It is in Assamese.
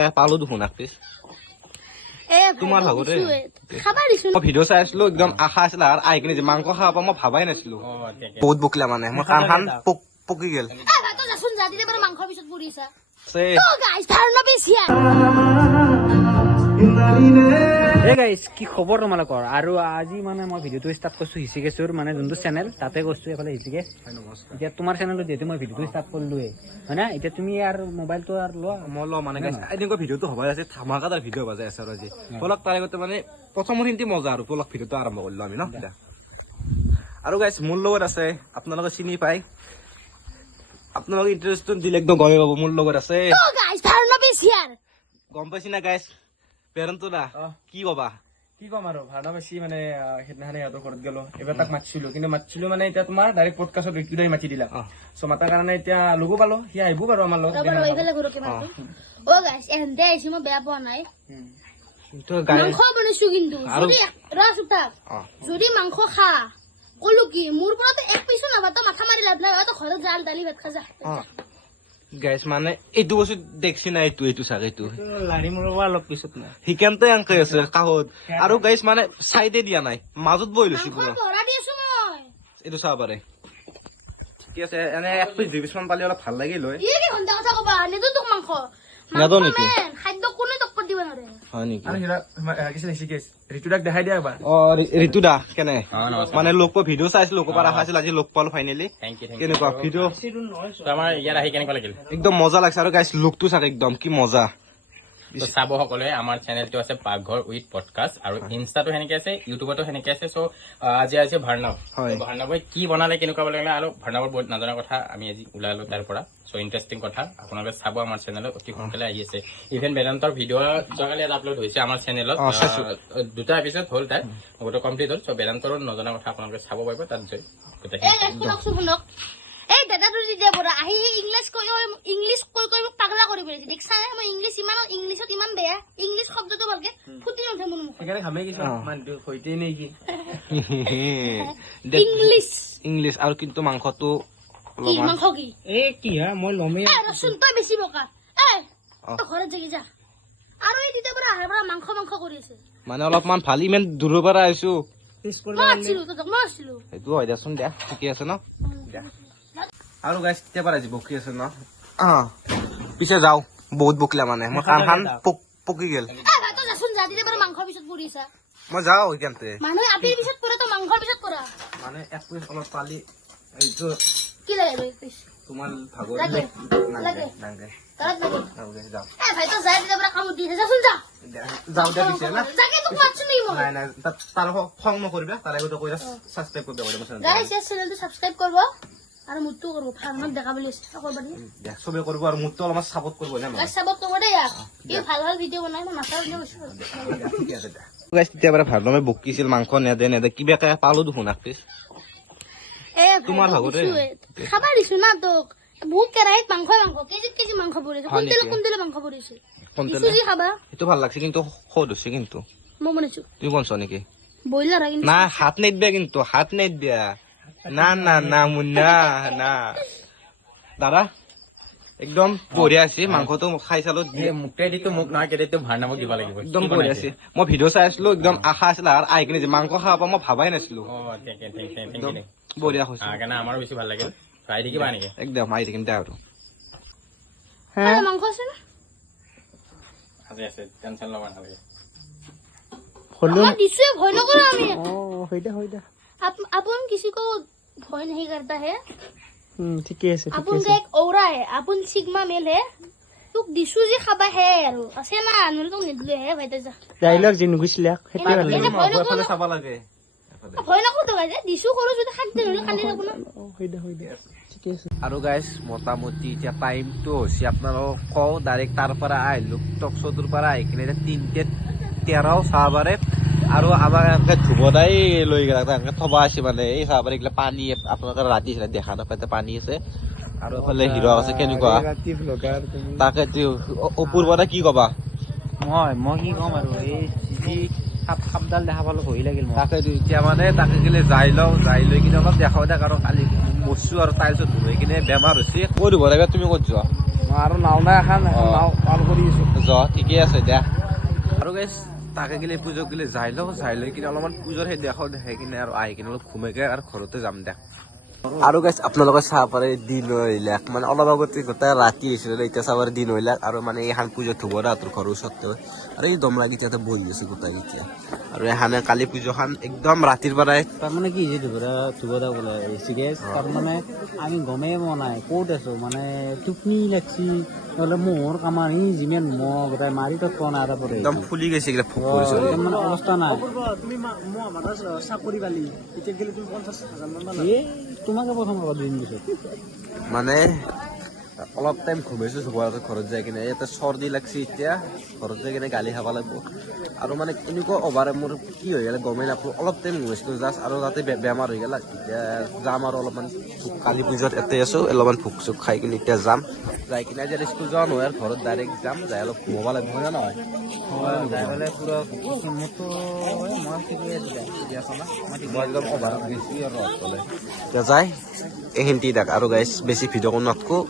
এ, পালো দেখোন এক পিচ এ তোমাৰ ভাগতে খাবা দিছোন। মই ভিডিঅ' চাই আছিলো একদম আশা আছিলে আৰু আহি কিনে যে মাংস খাব পাম মই ভাবাই নাছিলো। বহুত বকিলা মানে মোৰ কাণ খান পক- পকি গেল। এ ভাই তই যাচোন যা দিলে বাৰু মাংসৰ পিছত পৰি তো গাইছ গাইজ কি খবৰ তোমালোকৰ? আৰু আজি মানে মই ভিডিঅ'টো ষ্টাৰ্ট কৰিছো হিচিকেচুৰ মানে যোনটো চেনেল তাতে কৰিছো এইফালে হিচিকে। এতিয়া তোমাৰ চেনেলত যিহেতু মই ভিডিঅ'টো ষ্টাৰ্ট কৰিলোৱে হয় না? এতিয়া তুমি আৰু মোবাইলটো আৰু লোৱা। মই লওঁ মানে এনেকুৱা ভিডিঅ'টো হবাই আছে ধামাকাদাৰ ভিডিঅ' বাজাই আছে আৰু আজি। পলক তাৰ আগতে মানে প্ৰথমৰ খিনিতে মজা আৰু পলক ভিডিঅ'টো আৰম্ভ কৰিলো আমি ন? এতিয়া। আৰু গাইছ মোৰ লগত আছে আপোনালোকে চিনি পাই আপোনালোকে ইণ্টাৰেষ্টটো দিলে একদম গমে পাব মোৰ লগত আছে। তো গাইছ ধাৰণা বেছি আৰু। গম পাইছি না গাইছ পেৰেণ্টটো না কি কবা? কি ক'ম আৰু ভাড়া বেছি মানে সেইদিনাখনে সিহঁতৰ ঘৰত গলো। এবাৰ তাক মাতিছিলো কিন্তু মাতিছিলো মানে এতিয়া তোমাৰ ডাইৰেক্ট পডকাষ্টত ঋতুদাই মাতি দিলা। চ' মাতাৰ কাৰণে এতিয়া লগো পালো সি আহিব বাৰু আমাৰ লগত মই বেয়া পোৱা নাই। মাংস বনাইছো কিন্তু যদি খা কলো কি মোৰ পৰাতো এক পিছো নাবা তই মাথা মাৰি লাভ নাই তই ঘৰত জাল দালি ভাত খা যা গাইছ মানে এইটো বস্তু দেখছি না এইটো এইটো চাগ এইটো লাৰি মূৰৰ অলপ পিছত নাই সিকান্তে আংকে আছে কাষত আৰু গাইছ মানে চাইডে দিয়া নাই মাজত বহি লৈছি পুৰা এইটো চাব পাৰে ঠিক আছে এনে এক পিচ দুই পিচ মান পালে অলপ ভাল লাগিল হয় ই কি ঘন্টা কথা কবা নেদো তোক মাংস নেদো মাংস নেকি? খাদ্য কোনে হয় নেকি কিছু ঋতুদাক দেখাই দিয়া এবাৰ অ ঋতু দা কেনে মানে লোক ভিডিঅ' চাইছিলো লোকৰ পৰা আছিল আজি লগ পালো ফাইনেলি কেনেকুৱা ভিডিঅ' আমাৰ ইয়াত আহি কেনেকুৱা লাগিল একদম মজা লাগিছে আৰু গাইছ লুকটো চাক একদম কি মজা চাব সকলোৱে আমাৰ চেনেলটো আছে পাকঘৰ উইথ পডকাষ্ট আৰু ইনষ্টাটো সেনেকে আছে ইউটিউবতো সেনেকে আছে চ' আজি আছে ভাৰ্ণৱ ভাৰ্ণৱে কি বনালে কেনেকুৱা লাগিলে আৰু ভাৰ্ণৱৰ বহুত নজনা কথা আমি আজি ওলালো তাৰ পৰা। চ' ইণ্টাৰেষ্টিং কথা আপোনালোকে চাব আমাৰ চেনেলত অতি সোনকালে আহি আছে। ইভেন বেদান্তৰ ভিডিঅ' যোৱাকালি এটা আপলোড হৈছে আমাৰ চেনেলত। দুটা এপিছড হ'ল তাৰ গোটেই কমপ্লিট হ'ল চ' বেদান্তৰো নজনা কথা আপোনালোকে চাব পাৰিব তাত এই গোটেইখিনি এই দাদাটো যেতিয়া পৰা আহি সি ইংলিছ কৈ কৈ ইংলিছ কৈ কৈ মোক পাগলা কৰি পেলাইছে। দেখছা নে মই ইংলিছ ইমান ইংলিছত ইমান বেয়া। ইংলিছ শব্দটো ভালকে ফুটি নুঠে মোৰ মুখত। সেইকাৰণে ঘামে কিছু মানুহটো সৈতে নেকি ইংলিছ। ইংলিছ আৰু কিন্তু মাংসটো কি মাংস কি? এই কি হা? মই ল'মেই। ৰচোন তই বেছি বকা। এ অ। তই ঘৰত যাগি যা। আৰু এই তেতিয়া পৰা আহাৰ পৰা মাংস মাংস কৰি আছে। মানে অলপমান ভাল ইমান দূৰৰ পৰা আহিছো। মই আছিলো মই আছিলো। সেইটো হয় দিয়াচোন দিয়া। ঠিকে আছে ন? আৰু গাইছ কেতিয়াৰ পৰা আজি বকি আছে ন? অঁ পিছে যাওঁ বহুত বকিলা মানে। মই কাম খান পকি গেল। মই যাওঁ সেইকাৰণতে। মানে এক পিচ অলপ পালি এইটো তোমাৰ খং নকরিবে তার আগে তো কইরা সাবস্ক্রাইব করবে সাবস্ক্রাইব করব গাইছ এই চেনেলটো ছাবস্ক্ৰাইব কৰিব আৰু মোৰটো কৰিব ফাৰ্মত দেখা বুলি আছে। তই কৰিবা নেকি দিয়া চবে কৰিব আৰু মোৰতো অলপমান চাপৰ্ট কৰিব নে গাইছ চাবত কৰিব দেই ইয়াক ই ভাল ভাল ভিডিঅ' বনাই মই নাচাওঁ বুলি কৈছো। গাইছ তেতিয়া পৰা ভাল মই বকিছিল মাংস নেদে নেদে কিবাকে পালো দেখোন এক পিচ এ তোমাৰ ভাগতে। খাবা দিছো না তোক। বহুত কেৰাহীত মাংস মাংস কেজি কেজি মাংস পৰিছে। হয় কোনটেলে নেকি? কোনটেলে মাংস পৰিছে। কণ্টেলে চুজি খাবা। সেইটো ভাল লাগছে কিন্তু সদ হৈছে কিন্তু। মই বনাইছো। তুমি বনছ নেকি? ব্ৰইলাৰ হয় কিন্তু। না হাত নেদবে কিন্তু হাত নেদবে না না না মুন্না না দাদা একদম বঢ়িয়া আছে মাংসটো খাই চালো। মোকেদিতো মোক নহয় কেতিয়াতো ভাৰ্ণৱক দিব লাগিব। একদম বঢ়িয়া? আছে। মই ভিডিঅ' চাই আছিলো একদম আশা আছিল আৰু আহি কিনে যে মাংস খাব পাম মই ভাবাই নাছিলো। অ বঢ়িয়া হৈছে। কাৰণে আমাৰো বেছি ভাল লাগিল। ফ্ৰাই দেখিবা নেকি? একদম আহি থাকিম দে আৰু। মাংস আছে না? আছে আছে টেনশ্যন ল'ব নালাগে। মই দিছোৱে ভয় নকৰো আমি অঁ হৈ দে হৈ দে आप- अपन किसी को भय नहीं करता है ঠিকে আছে अपन का एक औरा है अपन सिग्मा मेल है তোক দিছো যে খাবা হে আৰু আছে না নহ'লে তোক নিদিলো হে ভাইটা যা ডাইলগ যি নুগুছিলে সেইটোৱে ভাল এই যে ভয় নকৰো এফালে চাব লাগে ভয় নকৰো তো যে দিছো সৰু যদি খাদ্য নহ'লে খালি যাব না অঁ হৈ দে হৈ দে ঠিকে আছে আৰু গাইজ মোটামুটি এতিয়া টাইমটো হৈছে আপোনালোকক কওঁ ডাইৰেক্ট তাৰ পৰা আহিলো টক চৌটোৰ পৰা আহি কিনে এতিয়া তিনটে তেৰ চাহবাৰে আৰু আমাৰ এনেকে ধুবদাই লৈ গেলা এনেকে থবা আছে মানে। এই চাহবাৰে এইগিলা পানী আপোনালোকে ৰাতি আছিলে দেখা নাপায় পানী আছে। আৰু এইফালে হিৰ আছে কেনেকুৱা? তাকে অপূৰ্বতা কি কবা? মই মই কি ক'ম আৰু এই যি সাপ সাপডাল দেখা পালো ভয় লাগিল তাকে এতিয়া মানে তাকে গেলে যাই লওঁ যাই লৈ কিনে অলপ দেখাও দে কাৰণ কালি মচু আৰু টাইলছত ধুই কিনে বেমাৰ হৈছে। ক'ত ধুব লাগিব তুমি ক'ত যোৱা? মই আৰু নাও নাই এখন। নাও পাৰ কৰি আছো। য ঠিকে আছে দিয়া। আৰু গাইছ তাকে গেলে পুজো গেলে যাই লওঁ যাই লৈ কিনে অলপমান পুজোৰ সেই দেখাও দেখাই কিনে আৰু আহি কিনে অলপ ঘুমাইকে আৰু ঘৰতে যাম দিয়া আৰু গাইছ আপোনালোকে চাব পাৰে দিন হৈলাক মানে অলপ আগতে গোটেই ৰাতি হৈছিলে এতিয়া চাব পাৰে দিন হৈলাক আৰু মানে এইখন পুজো থব না তোৰ ঘৰৰ ওচৰতে। আৰু এই দমলা গীতাতে বহি আছে গোটেই এতিয়া আৰু এখানে কালি পুজোখন একদম ৰাতিৰ পৰাই। তাৰমানে কি হৈছে ধুবৰা ধুবৰা বোলে চিৰিয়াছ তাৰমানে আমি গমেই পোৱা নাই ক'ত আছো? মানে টোপনি লাগছি। নহ'লে মহৰ কামাৰ সি যিমান মহ গোটাই মাৰি তত পোৱা নাই তাৰপৰা একদম ফুলি গৈছে এইগিলা ফুক কৰিছে। একদম মানে অৱস্থা নাই। এই তোমাকে প্ৰথম লগত দিম পিছত। মানে অলপ টাইম ঘুমাইছো চবৰে ঘৰত যাই কিনে। ইয়াতে চৰ্দি লাগছে এতিয়া ঘৰত যাই কিনে গালি খাব লাগিব। আৰু মানে এনেকুৱা অভাৰে মোৰ কি হৈ গ'লে গমেই নাপালোঁ অলপ টাইম ঘুমাইছিলোঁ জাষ্ট আৰু তাতে বেমাৰ হৈ গ'ল এতিয়া যাম আৰু অলপমান। কালি পূজাত ইয়াতে আছোঁ অলপমান ভোক চোক খাই কিনে এতিয়া যাম। যাই কিনে যেতিয়া স্কুল যোৱা নহয় আৰু ঘৰত ডাইৰেক্ট যাম। যাই অলপ ঘুমাব লাগিব হয় নহয়? যাই পেলাই পুৰা মোৰতো মই ঠিকেই আছিলে মই একদম অভাৰ গৈছি আৰু এতিয়া যাই এইখিনিতে দেখ আৰু গাইছ বেছি ভিডিঅ' কৰি নাথাকোঁ